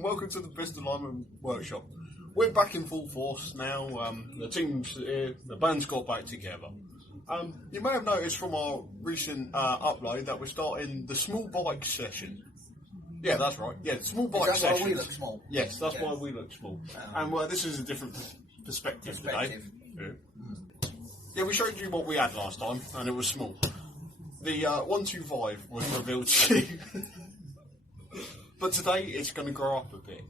and welcome to the Best Alignment Workshop. We're back in full force now. The team's here, the band's got back together. You may have noticed from our recent upload that we're starting the small bike session. Yeah, that's right. Yeah, small bike session. That's why we look small. Yes, that's why we look small. And this is a different perspective today. Yeah, we showed you what we had last time, and it was small. The 125 was revealed to you. But today it's going to grow up a bit.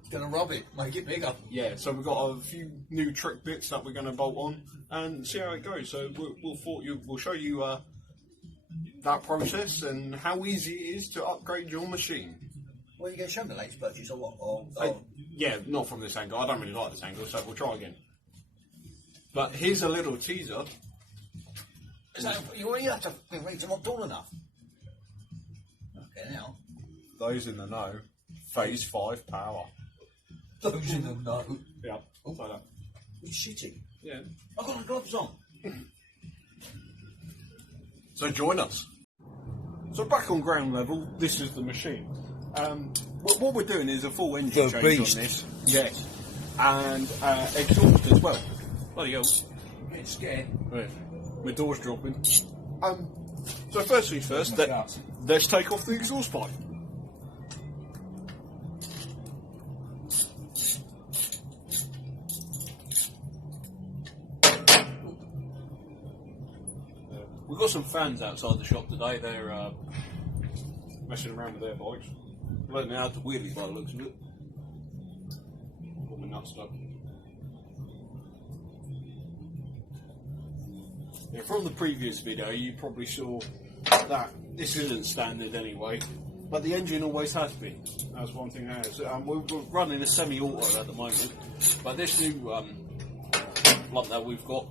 It's going to rub it, make it bigger. Yeah, so we've got a few new trick bits that we're going to bolt on and see how it goes. So we'll show you that process and how easy it is to upgrade your machine. Well, you going to show me the latest purchase or what? Yeah, not from this angle. I don't really like this angle, so we'll try again. But here's a little teaser. Is that, you have to be ready to not tall enough. Okay, now. Those in the know, phase 5 power. Those in the know. Yeah, like that. You're shitting. Yeah. I've got the gloves on. So join us. So back on ground level, this is the machine. What we're doing is a full engine change on this. Yes. And exhaust as well. Bloody hell. I'm getting scared. Yeah. My door's dropping. So first things first, let's take off the exhaust pipe. We've got some fans outside the shop today. They're messing around with their bikes. Learning how to wheelie by the looks of it. Got my nuts stuck. Yeah, from the previous video, you probably saw that this isn't standard anyway, but the engine always has been. That's one thing it has. We're running a semi-auto at the moment, but this new lump that we've got,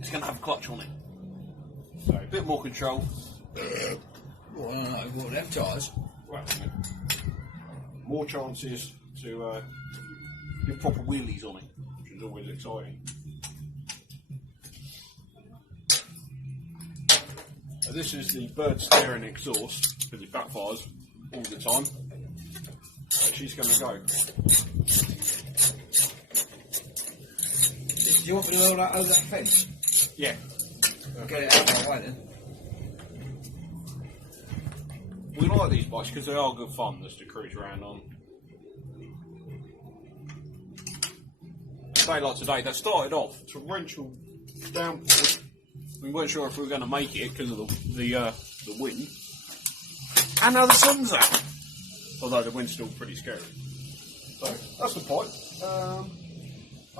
it's going to have a clutch on it. So a bit more control. Well, I don't know, you've got left tyres. Right, more chances to get proper wheelies on it, which is always exciting. This is the bird steering exhaust, because it backfires all the time. So she's going to go. Do you want me to load that over that fence? Yeah. Get it out of my way then. We like these bikes because they are good fun just to cruise around on. A day like today, they started off torrential downpour. We weren't sure if we were going to make it because of the wind. And now the sun's out. Although the wind's still pretty scary. So, that's the pipe.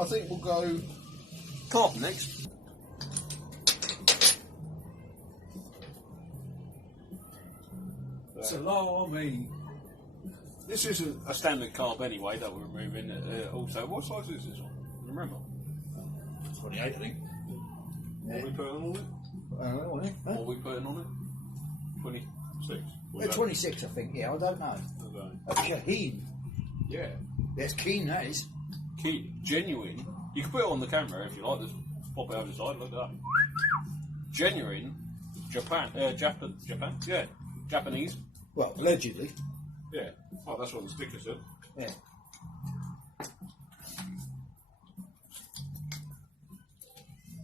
I think we'll go carb next. Salami. This isn't a standard carb anyway that we're removing. Also, what size is this one? Remember? 28, I think. What are we putting on it? What are we putting on it? 26. 26, I think. Yeah, I don't know. That's Shaheen. Yeah. That's keen, that is. Keen. Genuine. You can put it on the camera if you like. Just pop it over the side. Look at that. Genuine. Japan. Yeah. Japanese. Well, allegedly. Yeah. Oh, that's what the sticker said. Yeah.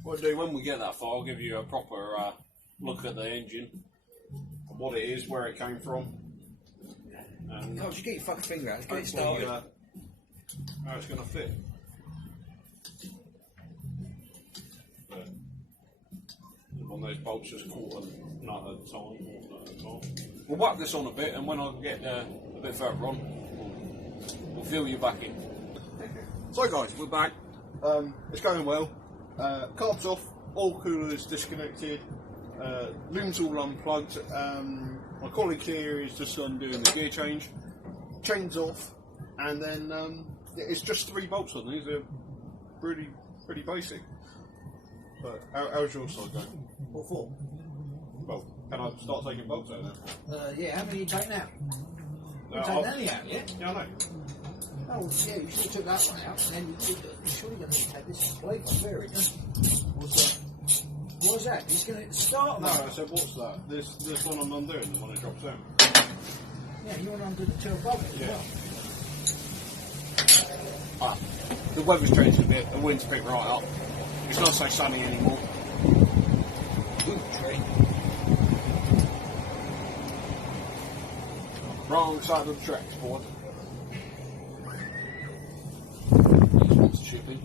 What I'll do when we get that far, I'll give you a proper look at the engine, and what it is, where it came from. And God, you get your fucking finger out, let's get it started. How it's going to fit. But on those bolts, just quarter nut at a time. We'll whack this on a bit, and when I get a bit further on, we'll fill you back in. So guys, we're back. It's going well. Carbs off, oil cooler is disconnected, looms all unplugged. My colleague here is just undoing the gear change, chains off, and then it's just 3 bolts on these. They're pretty basic. But how's your side going? What for? Well, can I start taking bolts out now? Yeah, how many you take now? You take any out yet? Yeah, I know. Oh, yeah, you should have took that one out, and then you're surely going to take this plate off there, isn't it? What's that? What's that? He's going to start. No, I said, what's that? This one I'm undoing, the one that drops down. Yeah, you want under the two above it as well. The weather's changed a bit, the wind's picked right up. It's not so sunny anymore. Good tree. Wrong side of the tracks, boy. Sponsorship in.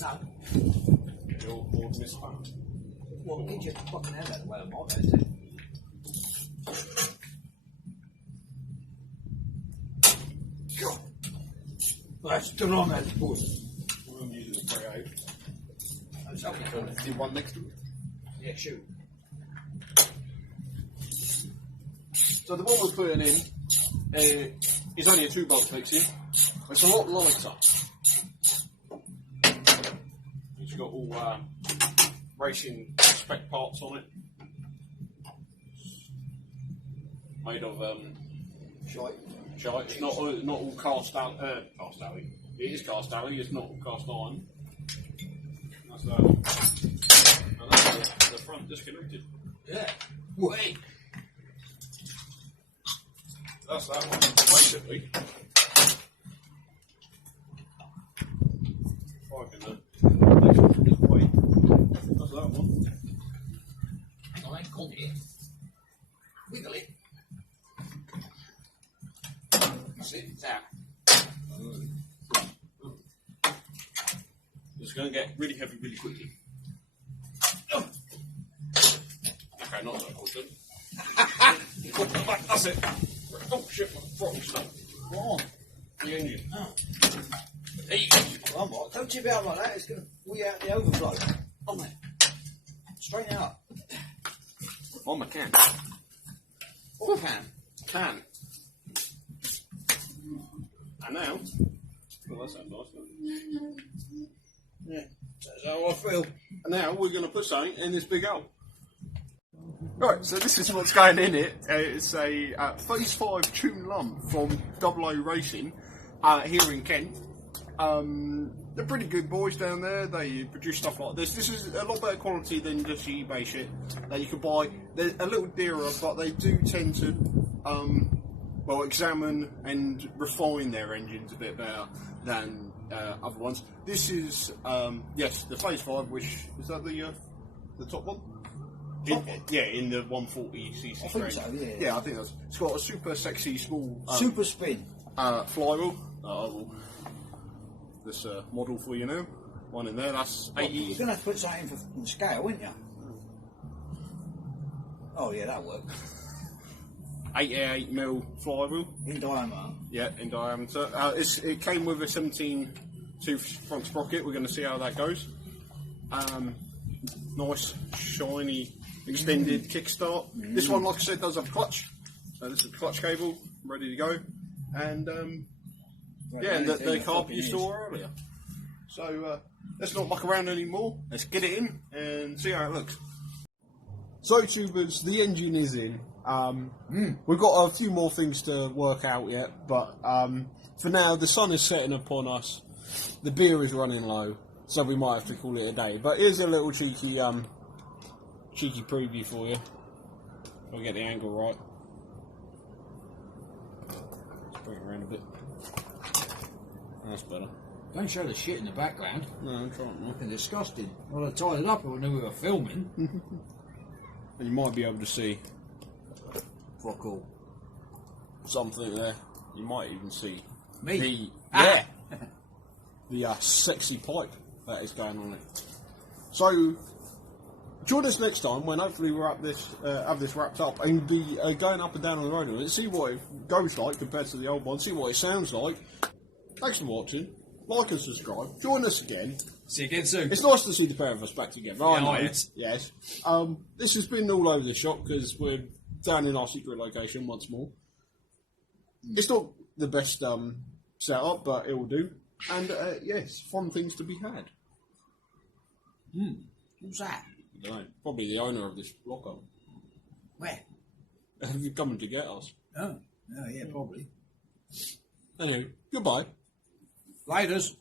No. You're bored in this phone. Well, get your fucking hand out of the way of my best. That's still on that board. I'm using the 3.8. That's okay. See one next to it? Yeah, shoot. So the one we're putting in is only a 2-bolt fixing. It's a lot lighter. It's got all racing spec parts on it. Made of Shite. It's not all cast alley. It is cast alley. It's not all cast iron. That's that. And that's the front disconnected. Yeah. Wait. That's that one, basically. If I can just wait. That's that one. Hang on, come here. Wiggle it. That's it, it's out. It's going to get really heavy really quickly. Okay, not so quickly. That's it. Oh shit, my throttle stuck. Go on. The engine. Oh. There you go. Well, Mark, don't chip out like that, it's going to wee out the overflow. On there. Straighten out. On my can. What can? Can. And now. Well, that sounds nice, doesn't it? Yeah, that's how I feel. And now we're going to put something in this big hole. Right, so this is what's going in it. It's a Phase 5 tune lump from 00 Racing here in Kent. They're pretty good boys down there. They produce stuff like this. This is a lot better quality than just eBay shit that you can buy. They're a little dearer, but they do tend to examine and refine their engines a bit better than other ones. This is yes, the Phase 5, which is that the top one? In the 140cc I think so, yeah. Yeah, I think that's. It's got a super sexy small Super spin. flywheel. This model for you now. One in there. That's 80. You're going to have to put something in for scale, wouldn't you? Oh yeah, that'll work. 88mm flywheel. In diameter. Yeah, in diameter. It came with a 17-tooth front sprocket. We're going to see how that goes. Nice, shiny, extended kickstart. This one, like I said, does have a clutch. This is a clutch cable, ready to go. And the carb you saw earlier. So let's not muck around anymore. Let's get it in and see how it looks. So, tubers, the engine is in. We've got a few more things to work out yet, but for now, the sun is setting upon us. The beer is running low, so we might have to call it a day. But here's a little cheeky preview for you. I'll get the angle right. Let's bring it around a bit. That's better. Don't show the shit in the background. No, I'm trying not. Looking disgusting. Well, I tied it up and I knew we were filming. And you might be able to see Fuck all. something there. You might even see Me? the sexy pipe that is going on it. So join us next time when hopefully we're have this wrapped up and be going up and down on the road with it. See what it goes like compared to the old one. See what it sounds like. Thanks for watching. Like and subscribe. Join us again. See you again soon. It's nice to see the pair of us back together. I know. Yes. Yes. This has been all over the shop because we're down in our secret location once more. It's not the best setup, but it will do. And yes, fun things to be had. Who's that? I don't know. Probably the owner of this locker. Where? You're coming to get us. Oh, yeah, probably. Anyway, goodbye. Laters.